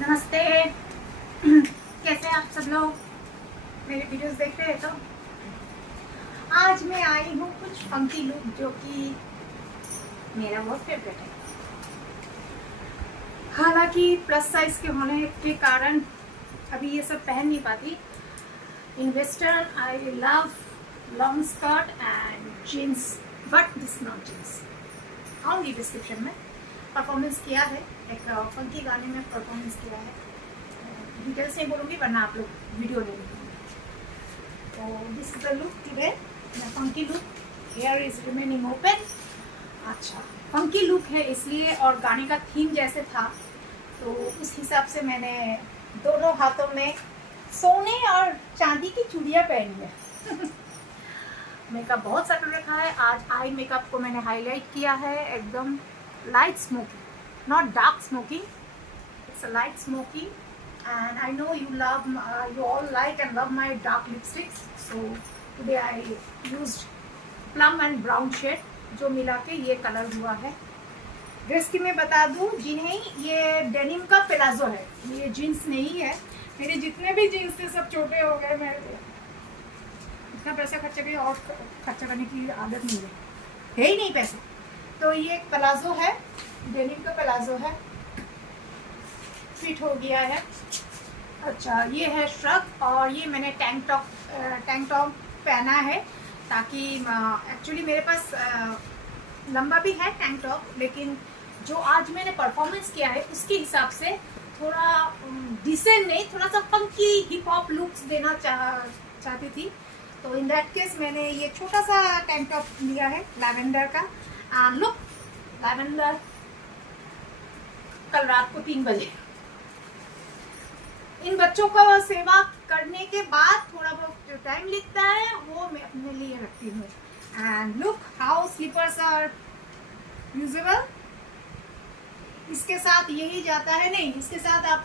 नमस्ते। कैसे हैं आप सब लोग? मेरे वीडियोस देख रहे हैं तो आज मैं आई हूँ कुछ फंकी लुक जो कि मेरा बहुत फेवरेट है। हालांकि प्लस साइज के होने के कारण अभी ये सब पहन नहीं पाती। In western I love long skirt and jeans, but this not jeans. आऊँगी डिस्क्रिप्शन में। परफॉर्मेंस किया है, एक फंकी गाने में परफॉर्मेंस किया है। डिटेल्स नहीं बोलूँगी वरना आप लोग वीडियो ले लेंगे। तो this is the look today, funky look. Here is remaining open. अच्छा, फंकी लुक है इसलिए, और गाने का थीम जैसे था तो उस हिसाब से मैंने दोनों हाथों में सोने और चांदी की चूड़ियाँ पहनी है। मेकअप बहुत सटल रखा है। आज आई मेकअप को मैंने हाईलाइट किया है, एकदम light smoky, not dark smoky. It's a light smoky, and I know you all like and love my dark lipsticks. So today I used plum and brown shade, जो मिला के ये colour हुआ है। ड्रेस की मैं बता दूं, जिन्हें ये डेनिम का प्लाजो है, ये जीन्स नहीं है। मेरे जितने भी जीन्स थे सब छोटे हो गए। मैं इतना पैसा खर्चा किया और खर्चा करने की आदत नहीं है ही नहीं पैसा। तो ये एक प्लाजो है, डेनिम का प्लाजो है, फिट हो गया है। अच्छा, ये है श्रग, और ये मैंने टैंक टॉप पहना है ताकि एक्चुअली मेरे पास लंबा भी है टैंक टॉप, लेकिन जो आज मैंने परफॉर्मेंस किया है उसके हिसाब से थोड़ा डिसेंट नहीं, थोड़ा सा फंकी हिप हॉप लुक्स देना चाहती थी। तो इन दैट केस मैंने ये छोटा सा टैंक टॉप लिया है लैवेंडर का। लुक लैवेंडर, कल रात को 3 बजे। इन बच्चों का सेवा करने के बाद थोड़ा बहुत जो टाइम लिखता है वो मैं अपने लिए रखती हूँ। And look how slippers are usable. इसके साथ यही जाता है, नहीं इसके साथ आप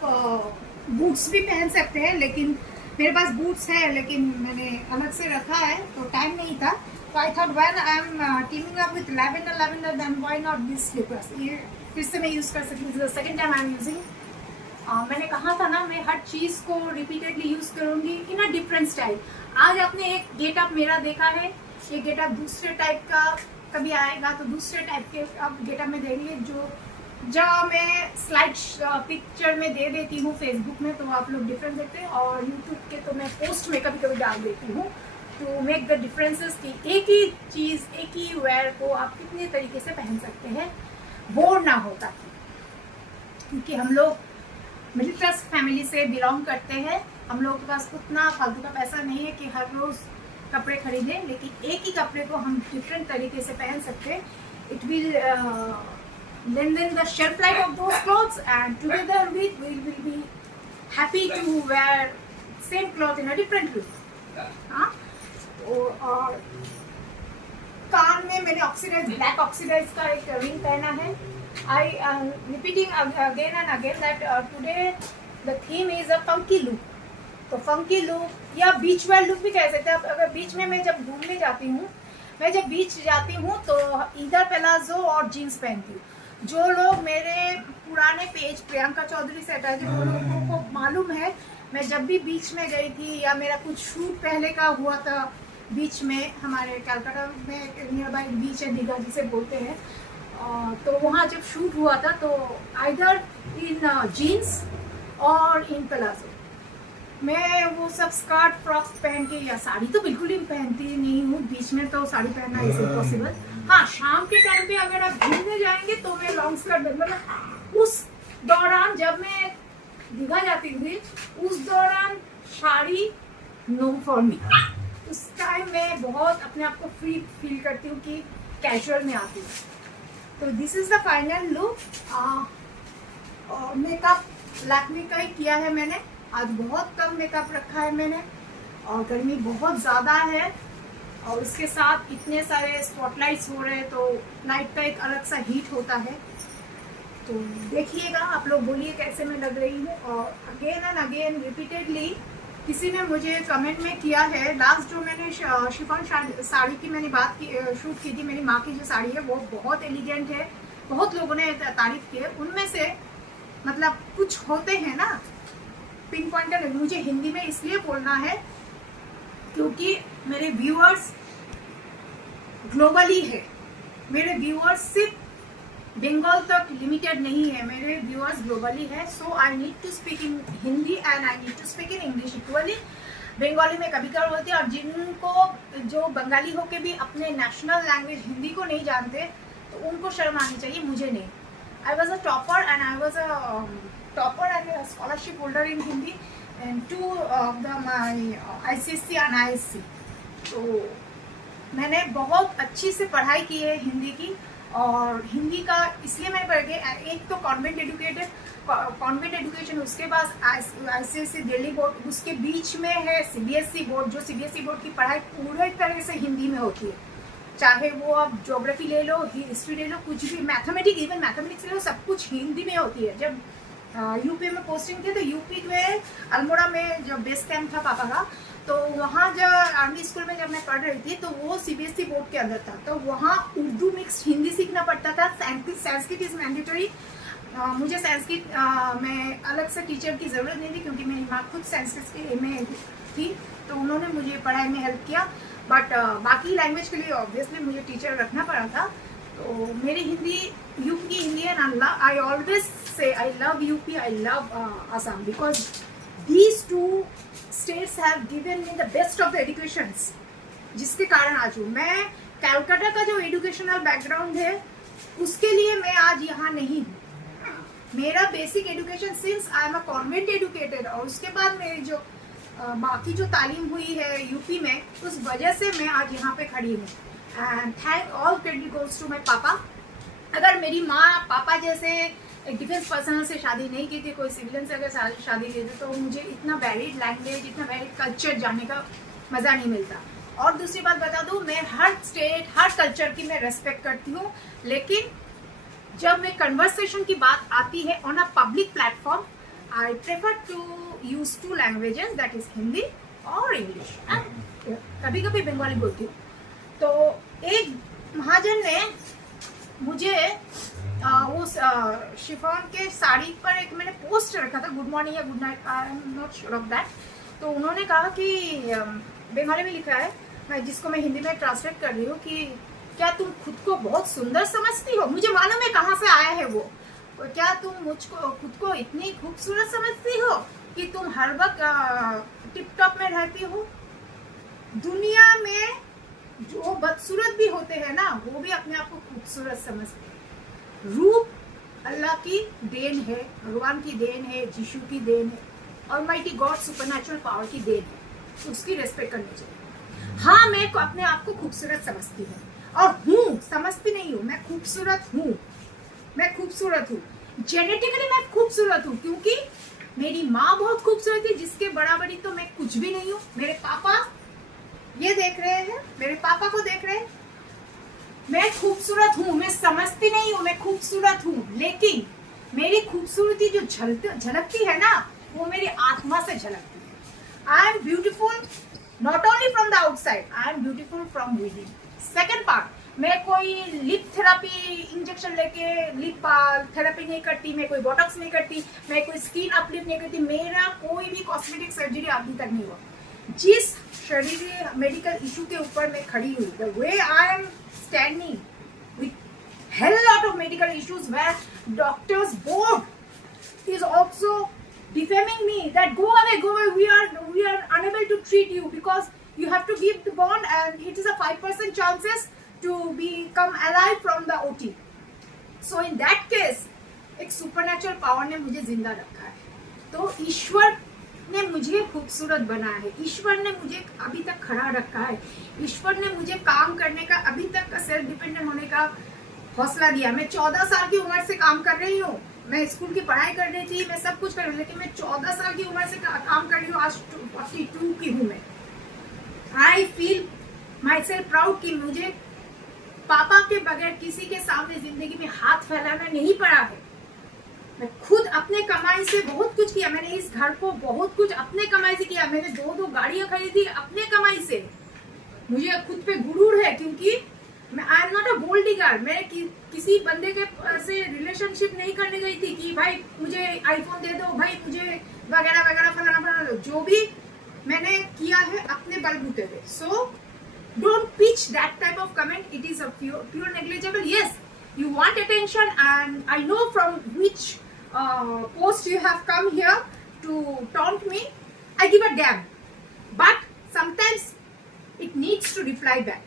बूट्स भी पहन सकते हैं, लेकिन मेरे पास बूट्स है लेकिन मैंने अलग से रखा है तो टाइम नहीं था। So I thought when I'm teaming up with lavender, then why not these slippers? ये फिर से मैं यूज़ कर सकती हूँ। The second time I'm using। मैंने कहा था ना, मैं हर चीज़ को रिपीटेडली यूज़ करूँगी इन अ डिफरेंट स्टाइल। आज आपने एक गेटअप मेरा देखा है, ये गेटअप दूसरे टाइप का कभी आएगा तो दूसरे टाइप के अब गेटअप में देंगे, जो मैं स्लाइड पिक्चर में दे देती हूँ फेसबुक में, तो आप लोग डिफरेंस देखते हैं। और यूट्यूब के तो मैं पोस्ट में कभी कभी डाल देती हूँ टू मेक द डिफरेंसेस कि एक ही चीज़, एक ही वेयर को आप कितने तरीके से पहन सकते हैं, बोर ना होता। क्योंकि हम लोग मिडिल क्लास फैमिली से बिलोंग करते हैं, हम लोगों के पास उतना फालतू का पैसा नहीं है कि हर रोज़ कपड़े खरीदें, लेकिन एक ही कपड़े को हम डिफरेंट तरीके से पहन सकते हैं। It will lengthen the shelf life of those clothes, and together we will be happy to wear same cloth in a different way. हाँ, और कान में मैंने ऑक्सीडाइज, ब्लैक ऑक्सीडाइज का एक रिंग पहना है। I am repeating again and again that today the theme is a funky look. तो funky look या बीच वेयर लुक भी कह सकते हैं। अगर बीच में मैं जब घूमने जाती हूँ, जब बीच जाती हूँ तो इधर प्लाजो और जीन्स पहनती हूँ। जो लोग मेरे पुराने पेज प्रियंका चौधरी से अटैच है, वो लोगों को मालूम है मैं जब भी बीच में गई थी या मेरा कुछ शूट पहले का हुआ था बीच में, हमारे कलकत्ता में नियर बाई बीच है, दीघा जिसे बोलते हैं, तो वहाँ जब शूट हुआ था तो आइदर इन जीन्स और इन प्लाजो। मैं वो सब स्कर्ट फ्रॉक पहन के या साड़ी तो बिल्कुल ही पहनती नहीं हूँ, बीच में तो साड़ी पहनना इज इम्पॉसिबल। हाँ, शाम के टाइम पे अगर आप घूमने जाएंगे तो मैं लॉन्ग स्कर्ट, मतलब उस दौरान जब मैं दीघा जाती थी उस दौरान साड़ी नो फॉर मी। उस टाइम मैं बहुत अपने आप को फ्री फील करती हूँ कि कैजुअल में आती हूँ। तो this is the final look. और मेकअप लैक्मे का ही किया है मैंने। आज बहुत कम मेकअप रखा है मैंने, और गर्मी बहुत ज़्यादा है और उसके साथ इतने सारे स्पॉटलाइट्स हो रहे हैं तो नाइट का एक अलग सा हीट होता है। तो देखिएगा, आप लोग बोलिए कैसे मैं लग रही हूँ। और अगेन एंड अगेन रिपीटेडली किसी ने मुझे कमेंट में किया है, लास्ट जो मैंने शिफॉन साड़ी की मैंने बात की, शूट की थी, मेरी माँ की जो साड़ी है वो बहुत एलिगेंट है, बहुत लोगों ने तारीफ की है। उनमें से मतलब कुछ होते हैं ना पिन पॉइंट का, मुझे हिंदी में इसलिए बोलना है क्योंकि मेरे व्यूअर्स ग्लोबली है, मेरे व्यूअर्स सिर्फ बंगाल तक लिमिटेड नहीं है, मेरे व्यूअर्स ग्लोबली है। So I need to speak in Hindi and I need to speak in English equally. Bengali में कभी कभार बोलती है, और जिनको जो बंगाली होके भी अपने नेशनल लैंग्वेज हिंदी को नहीं जानते तो उनको शर्म आनी चाहिए, मुझे नहीं। I was a topper and I was a topper and scholarship holder in Hindi and 2 of my ICSE and ISC। तो मैंने बहुत अच्छी से पढ़ाई की है हिंदी की, और हिंदी का इसलिए मैंने पढ़ के, एक तो कॉन्वेंट एजुकेशन, उसके बाद ICSE दिल्ली बोर्ड, उसके बीच में है CBSE बोर्ड, जो CBSE बोर्ड की पढ़ाई पूरे तरह से हिंदी में होती है। चाहे वो आप ज्योग्राफी ले लो, हिस्ट्री ले लो, कुछ भी, मैथमेटिक्स, इवन मैथमेटिक्स ले लो, सब कुछ हिंदी में होती है। जब यूपी में पोस्टिंग थी तो यूपी में अल्मोड़ा में जो बेस कैंप था पापा का, तो वहाँ जब आर्मी स्कूल में जब मैं पढ़ रही थी तो वो CBSE बोर्ड के अंदर था, तो वहाँ उर्दू मिक्स हिंदी सीखना पड़ता था। Sanskrit is mandatory. मुझे संस्कृत में अलग से टीचर की ज़रूरत नहीं थी क्योंकि मेरी माँ खुद संस्कृत में थी, तो उन्होंने मुझे पढ़ाई में हेल्प किया। बट बाकी लैंग्वेज के लिए ऑब्वियसली मुझे टीचर रखना पड़ा था। तो मेरी हिंदी यूपी की हिंदी है। I always say I love UP, I love Assam, because these 2 states have given me the best of the educations, जिसके कारण आज हूँ मैं। कैलकाटा का जो एजुकेशनल बैकग्राउंड है उसके लिए मैं आज यहाँ नहीं हूँ। मेरा basic education since I am a convent educated, और उसके बाद मेरी जो बाकी जो तालीम हुई है यूपी में, उस वजह से मैं आज यहाँ पे खड़ी हूँ। And thank all credit goes to my papa. अगर मेरी माँ पापा जैसे एक डिफेंस पर्सनल से शादी नहीं की थी, कोई सिविलियन से अगर शादी की थी, तो मुझे इतना वैलिड लैंग्वेज, इतना वैलिड कल्चर जानने का मज़ा नहीं मिलता। और दूसरी बात बता दूँ, मैं हर स्टेट, हर कल्चर की मैं रेस्पेक्ट करती हूँ, लेकिन जब मैं कन्वर्सेशन की बात आती है on a public platform, I prefer to use 2 languages, that is Hindi और इंग्लिश। कभी कभी बंगाली बोलती हूँ। तो एक महाजन ने मुझे वो शिफॉन के साड़ी पर एक मैंने पोस्ट रखा था, गुड मॉर्निंग या good night, I am not sure of that. तो उन्होंने कहा कि बंगाली में लिखा है, मैं जिसको मैं हिंदी में ट्रांसलेट कर रही हूँ, कि क्या तुम खुद को बहुत सुंदर समझती हो? मुझे मालूम है कहाँ से आया है वो। क्या तुम मुझको खुद को इतनी खूबसूरत समझती हो कि तुम हर वक्त टिप टॉप में रहती हो? दुनिया में जो बदसूरत भी होते हैं ना, वो भी अपने आप को खूबसूरत समझते हैं। रूप अल्लाह की देन है, भगवान की देन है, यीशु की देन है, ऑलमाइटी गॉड सुपरनैचुरल पावर की देन है, उसकी रेस्पेक्ट करनी चाहिए। हाँ, मैं अपने आप को खूबसूरत समझती हूँ, और हूँ, समझती नहीं हूँ, मैं खूबसूरत हूँ, मैं खूबसूरत हूँ। जेनेटिकली मैं खूबसूरत हूँ क्योंकि मेरी माँ बहुत खूबसूरत है, जिसके बराबरी तो मैं कुछ भी नहीं हूँ। मेरे पापा ये देख रहे हैं, मेरे पापा को देख रहे हैं, मैं खूबसूरत हूँ, मैं समझती नहीं हूँ मैं खूबसूरत हूँ, लेकिन मेरी खूबसूरती जो झलकती है ना, वो मेरी आत्मा से झलकती है। I am beautiful not only from the outside, I am beautiful from within. Second part, मैं कोई लिप थेरापी इंजेक्शन लेके लिप थेरापी नहीं करती, मैं कोई बोटॉक्स नहीं करती, मैं कोई स्किन अपलिफ्ट नहीं करती, मेरा कोई भी कॉस्मेटिक सर्जरी अभी तक नहीं हुआ। जिस शरीर मेडिकल इशू के ऊपर मैं खड़ी हुई, the way I am standing with hell lot of medical issues where doctors board is also defaming me that go away, we are unable to treat you because you have to give the bond and it is a 5% chances to become alive from the OT. So in that case एक supernatural power ने मुझे जिंदा रखा है। तो ईश्वर ने मुझे खूबसूरत बनाया है, ईश्वर ने मुझे अभी तक खड़ा रखा है, ईश्वर ने मुझे काम करने का, अभी तक का सेल्फ डिपेंडेंट होने का हौसला दिया। मैं 14 साल की उम्र से काम कर रही हूँ, मैं स्कूल की पढ़ाई कर रही थी, मैं सब कुछ कर रही हूँ, लेकिन मैं 14 साल की उम्र से काम कर रही हूँ, आज 42 की हूँ मैं। I feel my self proud कि मुझे पापा के बगैर किसी के सामने जिंदगी में हाथ फैलाना नहीं पड़ा है। मैं खुद अपने कमाई से बहुत कुछ किया, मैंने इस घर को बहुत कुछ अपने कमाई से किया, मैंने 2 गाड़ियां खरीदी अपने कमाई से। मुझे खुद पे गुरूर है क्योंकि I am not a gold digger. मैं किसी बंदे के से रिलेशनशिप नहीं करने गई थी कि भाई मुझे आईफोन दे दो, भाई मुझे वगैरह वगैरह फलाना फलाना। जो भी मैंने किया है अपने बलबूते पे। So don't pitch that type of comment, it is a pure negligible. Yes, you want attention, and I know from which post you have come here to taunt me. I give a damn, but sometimes it needs to reply back.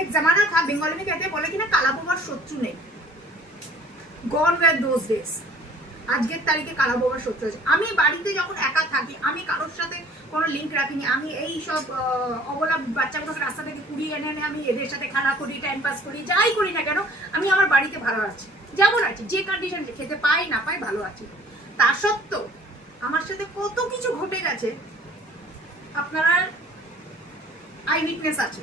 एक जमाना था, बंगाली में कहते हैं, बोले कि ना काला बोबार शत्रु नहीं। Gone were those days. আজকের তারিখে কালা বোবার শত্রু আছে। আমি বাড়িতে যখন একা থাকি, আমি কারোর সাথে কোনো লিঙ্ক রাখিনি। আমি এই সব অবলা বাচ্চাগুলোকে রাস্তা থেকে কুড়িয়ে এনে এনে আমি এদের সাথে খেলা করি, টাইম পাস করি, যাই করি না কেন আমি আমার বাড়িতে ভালো আছি, যেমন আছি, যে কন্ডিশন খেতে পাই না পাই ভালো আছি। তা সত্ত্বেও আমার সাথে কত কিছু ঘটে গেছে, আপনারা আই উইটনেস আছে।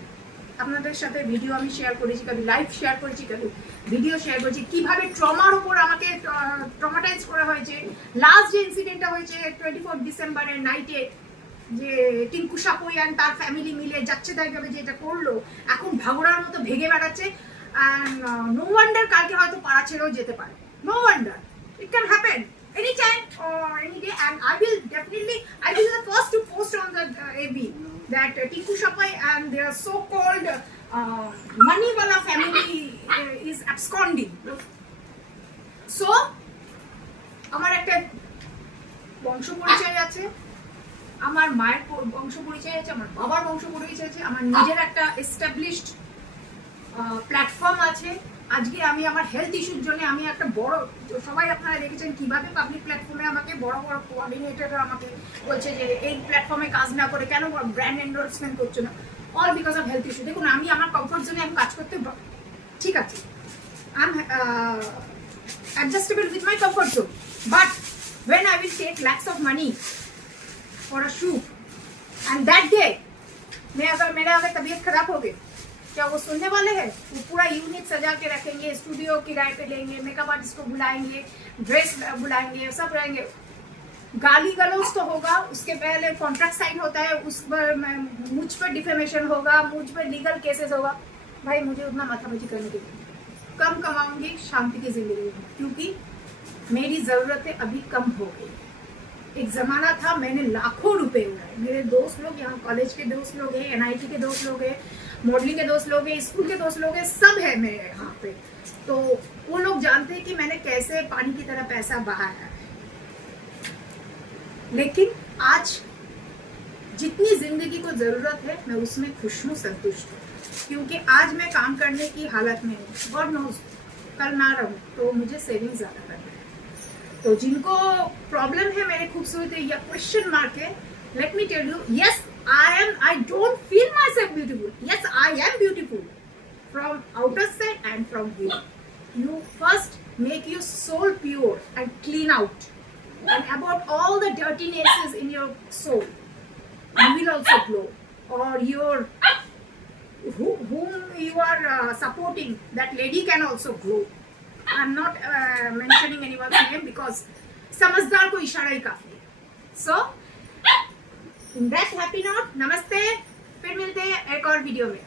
আপনাদের সাথে ভিডিও আমি শেয়ার করেছি, কবি লাইভ শেয়ার করেছি, কবি ভিডিও শেয়ার করেছি, কিভাবে ট্রমার উপর আমাকে ট্রমাটাইজ করা হয়েছে। লাস্ট যে ইনসিডেন্টটা হয়েছে 24 ডিসেম্বরের নাইটে, যে টিঙ্কু সাপোয়ান তার ফ্যামিলি মিলে যাচ্ছে তাই ভাবে যেটা করলো, এখন ভাগড়ার মতো ভেগে বেড়াচ্ছে। নো ওয়ান্ডার কালকে হয়তো পাড়া ছেড়েও যেতে পারে। No wonder, it can happen any time or any day, and I will be the first to post on the AB that Tinku Shapai and their so-called money wala family is absconding. So আমার একটা বংশ পরিচয় আছে, আমার মায়ের বংশ পরিচয় আছে, আমার বাবার বংশ পরিচয় আছে, আমার নিজের একটা এস্টাবলিশড প্ল্যাটফর্ম আছে। আজকে আমি আমার হেলথ ইস্যুর জন্য আমি একটা বড়, সবাই আপনারা দেখেছেন কিভাবে পাবলিক প্ল্যাটফর্মে আমাকে বড় বড় কোঅর্ডিনেটররা আমাকে বলছে যে এই প্ল্যাটফর্মে কাজ না করে কেন ব্র্যান্ড এন্ডোর্সমেন্ট করছো না, all because of health issue. দেখুন, আমি আমার কমফর্ট জোনে আমি কাজ করতে ঠিক আছে, I am adjustable with my comfort zone, but when I will take lakhs of money for a shoot and that day मेरा अगर तबीयत खराब हो गई, क्या वो सुनने वाले हैं? वो पूरा यूनिट सजा के रखेंगे, स्टूडियो किराए पे लेंगे, मेकअप आर्टिस्ट को बुलाएंगे, ड्रेस बुलाएंगे, सब रहेंगे। गाली गलौज तो होगा, उसके पहले कॉन्ट्रैक्ट साइन होता है, उस पर मुझ पर डिफेमेशन होगा, मुझ पर लीगल केसेस होगा। भाई मुझे उतना माथापच्ची करने के लिए कम कमाऊंगी, शांति की जिंदगी में, क्योंकि मेरी ज़रूरतें अभी कम हो गई। एक ज़माना था मैंने लाखों रुपए उड़ाए। मेरे दोस्त लोग, यहाँ कॉलेज के दोस्त लोग हैं, NIT के दोस्त लोग हैं, मॉडलिंग के दोस्त लोग हैं, स्कूल के दोस्त लोग हैं, सब है मेरे यहाँ पे। तो वो लोग जानते हैं कि मैंने कैसे पानी की तरह पैसा बहाया है। लेकिन आज जितनी जिंदगी को ज़रूरत है मैं उसमें खुश हूँ, संतुष्ट हूँ, क्योंकि आज मैं काम करने की हालत में हूँ। गॉड नोज कल ना रहूँ तो मुझे सेविंग ज़्यादा करना है। तो जिनको प्रॉब्लम है मेरे खूबसूरती या क्वेश्चन मार्क है, let me tell you, yes I don't feel myself beautiful. Yes, I am beautiful from outer side and from within. You first make your soul pure and clean out, and about all the dirtinesses in your soul, you will also glow. Or your whom you are supporting, that lady can also glow. I'm not mentioning anyone's name because समझदार को इशारा ही काफी है. So in that happy note, नमस्ते, फिर मिलते हैं एक और वीडियो में।